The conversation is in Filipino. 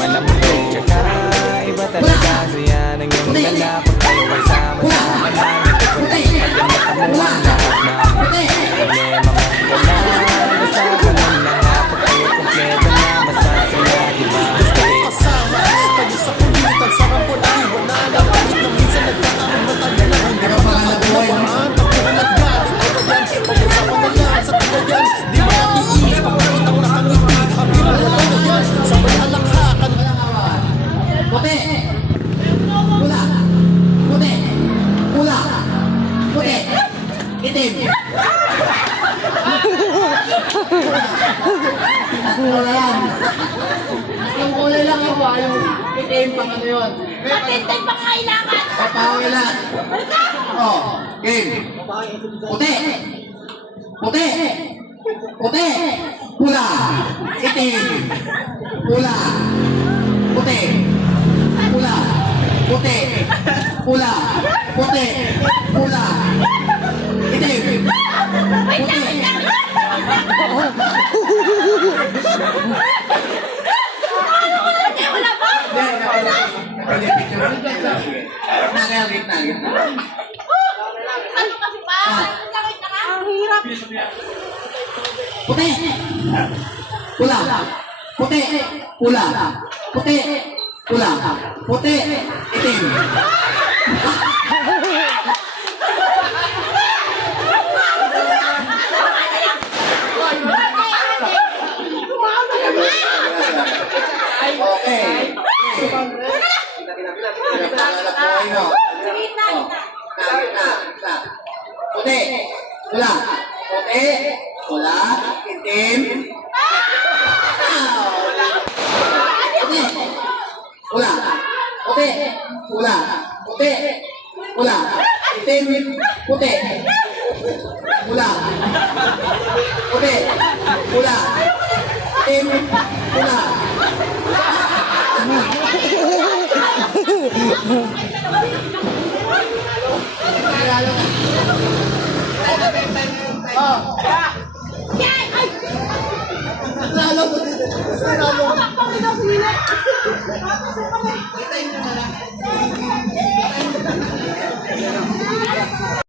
naman ang mundo. Tsaka iba talaga saya ng iyong dala. Pag tayo ay sama-sama na, ito ko na ipagdamatan mo ang lahat na problema mo wala. Basta ganun na nga, pag tayo kompleto na, masasaya, diba? Gusto ko kasama kayo sa kulitan, sarang po na iwan na lang. Kahit na minsan nagkakaroon mo tayo na hindi na makakalamaan. Tapunan at galit ko ba yan? Pag-usapan na lang sa tagayan. Di makatiis, pagkakitang nakangiti. Hanggang wala na yan, sabay alakhakan. Puti! Pula! Puti! Pula! Puti! Itim! Wala yan. Yung kulay lang yung itim pang ano yun. Matintay pang kailangan! Papawin lang. Oh, game. Puti! Puti! Puti! Pula! Itim! Pula! Puti! Pula! Puti! Pula! Puti! Pula! Itim! Wait lang, wait lang! Wala pa? Ano kasi pa? Wait na nga. Ang hirap. Puti! Pula! Puti! Pula! Puti! Pula! Puti! Itim! Okay. Puti! Pula! Puti! Pula! Itim! Puti! Pula! Puti! Pula! Puti! Pula! Itim! Puti! Pula! Puti! Pula! Itim! Pula! Yan! Ay! Lalo mo dito. Lalo mo. Bakit daw sila?